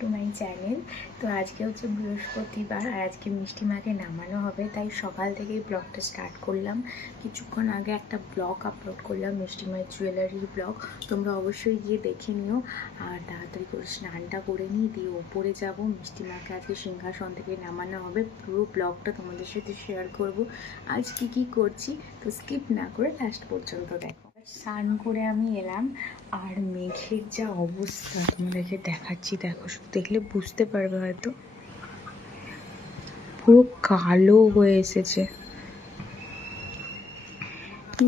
To my channel. তো আজকে হচ্ছে বৃহস্পতিবার আর আজকে মিষ্টি মাকে নামানো হবে, তাই সকাল থেকেই ব্লগটা স্টার্ট করলাম। কিছুক্ষণ আগে একটা ব্লগ আপলোড করলাম, মিষ্টি মায়ের জুয়েলারির ব্লগ। তোমরা অবশ্যই গিয়ে দেখে নিও। আর তাড়াতাড়ি করে স্নানটা করে নিই, দিয়ে ওপরে যাব। মিষ্টি মাকে আজকে সিংহাসন থেকে নামানো হবে। পুরো ব্লগটা তোমাদের সাথে শেয়ার করব আজ কি করছি, তো স্কিপ না করে লাস্ট পর্যন্ত দেখো। স্নান করে আমি এলাম আর মেঘের যা অবস্থা তোমাদেরকে দেখাচ্ছি, দেখো, দেখলে বুঝতে পারবে হয়তো। পুরো কালো হয়ে এসেছে।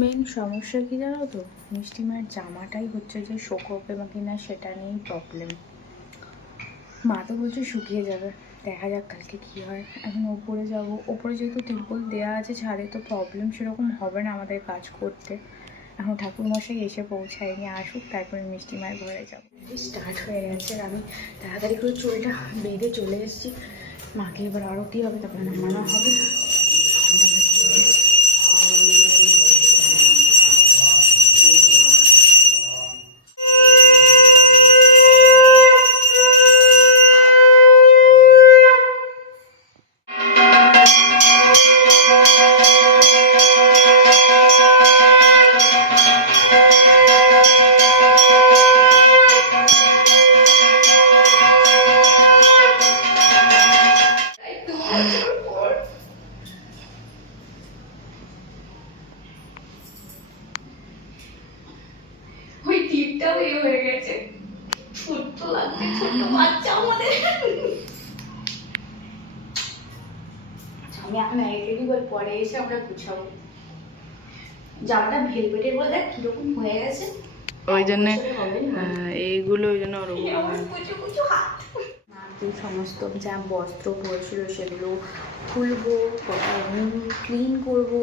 মেন সমস্যা কি জানো তো, মিষ্টি মায়ের জামাটাই হচ্ছে যে শুকোবে বা কিনা সেটা নিয়েই প্রবলেম। মা তো বলছে শুকিয়ে যাবে, দেখা যাক কালকে কী হয়। এখন ওপরে যাব, ওপরে যেহেতু টিউবওয়েল দেওয়া আছে ছাড়ে, তো প্রবলেম সেরকম হবে না আমাদের কাজ করতে। এখন ঠাকুরমশাই এসে পৌঁছায়নি, আসুক তারপরে মিষ্টি মায়ের ঘরে যাবো। স্টার্ট হয়ে গেছে আর আমি তাড়াতাড়ি করে চুলটা বেঁধে চলে এসেছি। মাকে এবার আরতি হবে, তারপরে নামানো হবে। ওই টিপটাও হয়ে গেছে, ছোট্ট লাগছে, ছোট্ট বাচ্চা আমাদের। আমি এখন রেডি হয়ে পরে এসে আমরা গুছাবো। জামাটা ভেলভেটের বলে দেখ কিরকম হয়ে গেছে, ওই জন্য এইগুলো ওই জন্য যে সমস্ত যা বস্ত্র পড়েছিল সেগুলো খুলবো, ক্লিন করবো,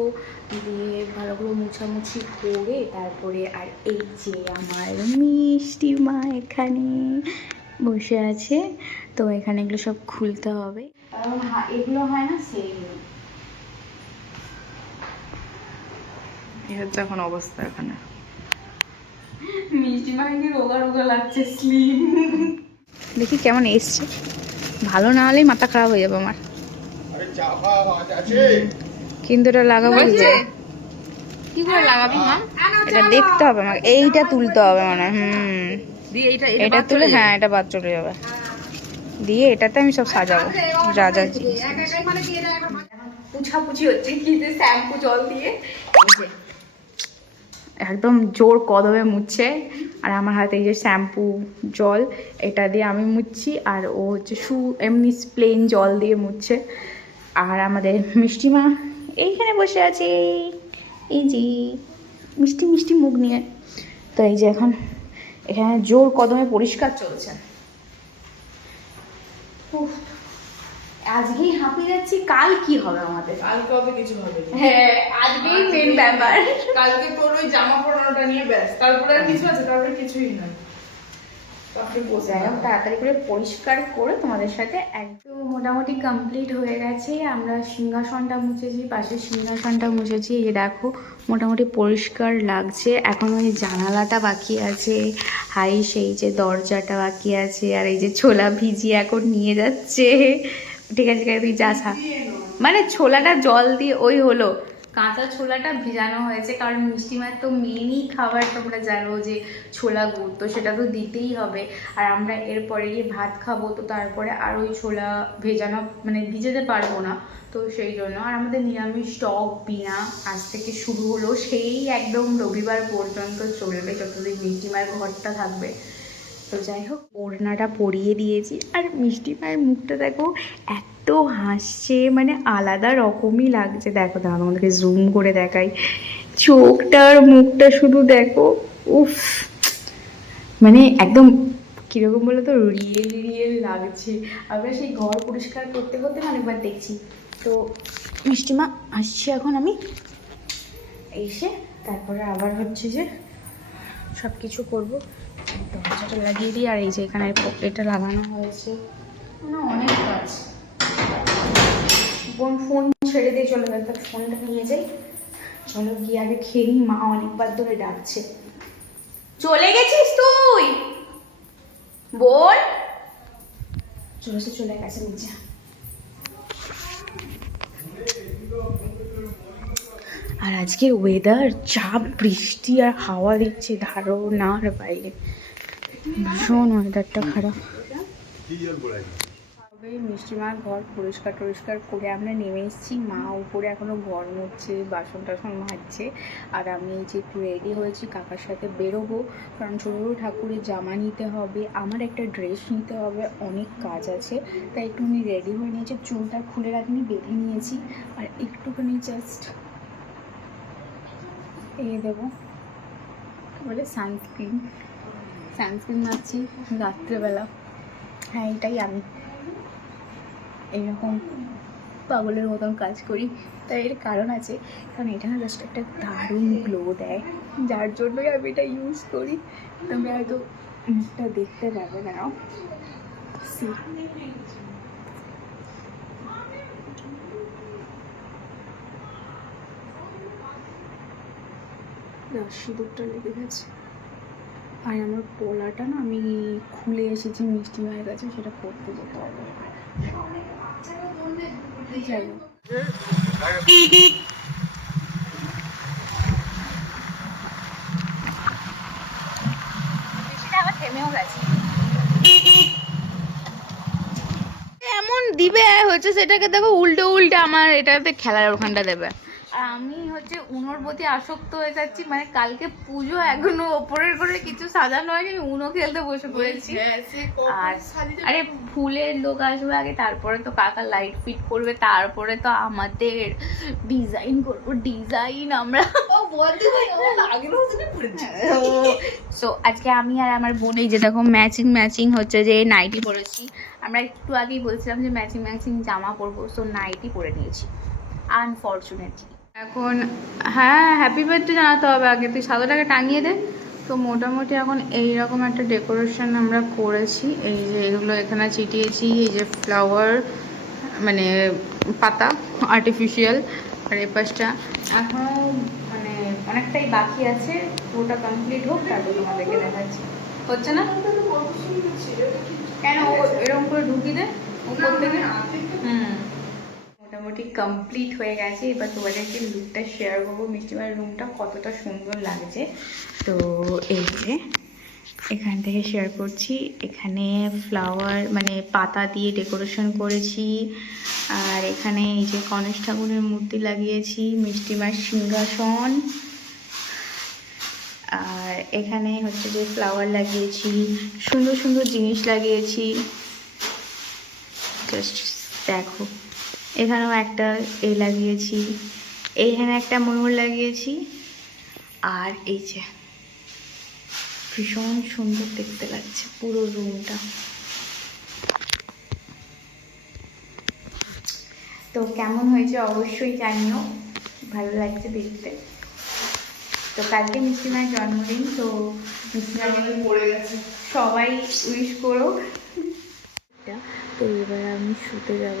দিয়ে ভালো করে মুছামুছি করে তারপরে। আর এই যে আমার মিষ্টি মা এখানে বসে আছে, তো এখানে এগুলো সব খুলতে হবে। কারণ এগুলো হয় না সেইগুলো। এই হচ্ছে এখন অবস্থা এখানে। মিষ্টি মাকে কি রোগা রোগা লাগছে, স্লিম। দেখি কেমন এসছে, ভালো না হলেই মাথা খারাপ হয়ে যাবে আমার। কিন্তু এটা লাগাবো কি করে লাগাবি মা? এটা দেখতে হবে আমাকে, এইটা তুলতে হবে মানে। এটা তুলে, হ্যাঁ এটা বাদ চলে যাবে। দিয়ে এটাতে আমি সব সাজাবো, যা যা পুছাপুছি হচ্ছে কি যে শ্যাম্পু জল দিয়ে একদম জোর কদমে মুছছে। আর আমার হাতে এই যে শ্যাম্পু জল, এটা দিয়ে আমি মুছছি, আর ও হচ্ছে এমনি প্লেন জল দিয়ে মুছছে। আর আমাদের মিষ্টি মা এইখানে বসে আছে, এই যে মিষ্টি মিষ্টি মুখ নিয়ে। তো এই যে এখন এখানে জোর কদমে পরিষ্কার চলছে। আজকেই হাঁপিয়ে যাচ্ছি, কাল কি হবে আমাদের? কালকে অত কিছু হবে না। হ্যাঁ, আজকেই মেন ব্যাপার। কালকে তোর ওই জামা পরানোটা নিয়ে ব্যাস, তারপরে আর কিছু আছে? তারপরে কিছুই না। তাড়াতাড়ি করে পরিষ্কার করে তোমাদের সাথে একদম মোটামুটি কমপ্লিট হয়ে গেছে। আমরা সিংহাসনটা মুছেছি, পাশের সিংহাসনটা মুছেছি, এই দেখো মোটামুটি পরিষ্কার লাগছে। এখন ওই জানালাটা বাকি আছে, হাই সেই যে দরজাটা বাকি আছে, আর এই যে ছোলা ভিজিয়ে এখন নিয়ে যাচ্ছে। ঠিক আছে তুই যা মানে ছোলাটা জল দিয়ে ওই হলো, কাঁচা ছোলাটা ভিজানো হয়েছে, কারণ মিষ্টি মায়ের তো মেনই খাবার তোমরা জানো যে ছোলা গুড়, তো সেটা তো দিতেই হবে। আর আমরা এরপরে গিয়ে ভাত খাবো, তো তারপরে আর ওই ছোলা ভেজানো মানে ভিজাতে পারবো না, তো সেই জন্য। আর আমাদের নিরামিষ টক বিনা আজ থেকে শুরু হলো, সেই একদম রবিবার পর্যন্ত চলবে, যতদিন মিষ্টি মায়ের ঘরটা থাকবে। তো যাই হোক, ওড়নাটা পরিয়ে দিয়েছি। আর মিষ্টি মায়ের মুখটা দেখো, এত হাসছে, মানে আলাদা রকমই লাগছে। দেখো দেখো আমাদেরকে জুম করে দেখাই, চোখটার মুখটা শুধু দেখো, উফ, মানে একদম কীরকম বলে তো রিয়েল রিয়েল লাগছে। আমরা সেই ঘর পরিষ্কার করতে করতে অনেকবার দেখছি। তো মিষ্টিমা আসছি এখন আমি, এসে তারপরে আবার হচ্ছে যে সব কিছু করবো। দরজাটা লাগিয়ে দিই, আর এই যে এখানে এটা লাগানো হয়েছে, মানে অনেক কাজ। ফোন ছেড়ে দিয়ে চলে গেল, তার ফোনটা নিয়ে যাই। চলো গিয়ে আগে খেয়ে নিই, মা অনেকবার ধরে ডাকছে। চলে গেছিস তুই? বল, চলে গেছে নিচে। আর আজকের ওয়েদার যা বৃষ্টি আর হাওয়া দিচ্ছে ধারণার বাইরে, ভীষণ ওয়েদারটা খারাপ। তবে মিষ্টিমার ঘর পরিষ্কার করে আমরা নেমে এসেছি। মা উপরে এখনো ঘর মুছছে, বাসন টাসন মাজছে, আর আমি এই যে একটু রেডি হয়েছি, কাকার সাথে বেরোবো, কারণ ছোটো ঠাকুরের জামা নিতে হবে, আমার একটা ড্রেস নিতে হবে, অনেক কাজ আছে, তাই একটুখানি রেডি হয়ে নিয়েছি। চুলটা খুলে রাখিনি, বেঁধে নিয়েছি, আর একটুখানি জাস্ট দেবো বলে সানস্ক্রিন মারছি রাত্রেবেলা। হ্যাঁ, এটাই আমি এইরকম পাগলের মতন কাজ করি, তাই এর কারণ আছে, কারণ এটা না জাস্ট একটা দারুণ গ্লো দেয়, যার জন্যই আমি এটা ইউজ করি। তুমি হয়তো মুখটা দেখতে পাবে না, সিঁদুরটা লেগে গেছে। আর আমার পলাটা না আমি খুলে এসেছি মিষ্টি মায়ের কাছে, সেটা করতে যেতে হবে। যাই হোক, বৃষ্টিটা আবার থেমেও গেছে। এমন দিবে হচ্ছে সেটাকে দেখো উল্টে আমার এটাতে খেলার ওখানটা দেবে, আর আমি হচ্ছে উনোর প্রতি আসক্ত হয়ে যাচ্ছি। মানে কালকে পুজো, এখনো ওপরের করে কিছু সাজানো হয়নি, আমি উনো খেলতে বসে পড়েছি। আর আরে ফুলের লোক আসবে আগে, তারপরে তো কাকা লাইট ফিট করবে, তারপরে তো আমাদের ডিজাইন করবো, ডিজাইন আমরা। সো আজকে আমি আর আমার বোন এই যে দেখো ম্যাচিং হচ্ছে যে নাইটি পরেছি। আমরা একটু আগেই বলছিলাম যে ম্যাচিং জামা পরবো, সো নাইটি পরে নিয়েছি আনফর্চুনেটলি। এখন হ্যাঁ, হ্যাপি বার্থডে জানাতে হবে আগে, তুই সাদাটাকে টাঙিয়ে দে। তো মোটামুটি এখন এইরকম একটা ডেকোরেশন আমরা করেছি। এই যে এগুলো এখানে চিটিয়েছি, এই যে ফ্লাওয়ার মানে পাতা আর্টিফিশিয়াল, আর এই পাশটা এখনও মানে অনেকটাই বাকি আছে, পুরোটা কমপ্লিট হোক তারপর তোমাদেরকে দেখাচ্ছি। হচ্ছে না কেন এরকম করে ঢুকি দে উপর থেকে। মোটামুটি কমপ্লিট হয়ে গেছে। এবার তোমাদেরকে লুকটা শেয়ার করবো, মিষ্টিমার রুমটা কতটা সুন্দর লাগছে। তো এই যে এখান থেকে শেয়ার করছি, এখানে ফ্লাওয়ার মানে পাতা দিয়ে ডেকোরেশন করেছি, আর এখানে এই যে গণেশ ঠাকুরের মূর্তি লাগিয়েছি, মিষ্টিমার সিংহাসন, আর এখানে হচ্ছে যে ফ্লাওয়ার লাগিয়েছি, সুন্দর জিনিস লাগিয়েছি, জাস্ট দেখো। এখানেও একটা লাগিয়েছি, এইখানে একটা ময়ূর লাগিয়েছি, আর এই যে ভীষণ সুন্দর দেখতে লাগছে পুরো রুমটা। তো কেমন হয়েছে অবশ্যই জানিও, ভালো লাগছে দেখতে। তো কালকে মিষ্টিমার জন্মদিন, তো মিষ্টিমাকে পড়ে গেছে, সবাই উইশ করো। তো এবার আমি শুতে যাব।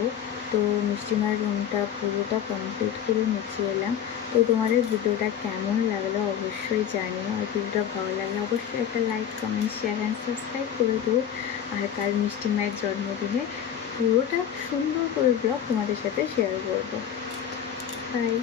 তো মিষ্টিমার রুমটা পুরোটা কমপ্লিট করে মুছে এলাম। তো তোমাদের ভিডিওটা কেমন লাগলো অবশ্যই জানিও, আর ভিডিওটা ভালো লাগলে অবশ্যই একটা like, comment, share and subscribe করে দেবো। আর কাল মিষ্টিমায়ের জন্মদিনে পুরোটা সুন্দর করে ব্লগ তোমাদের সাথে শেয়ার করবো। বাই।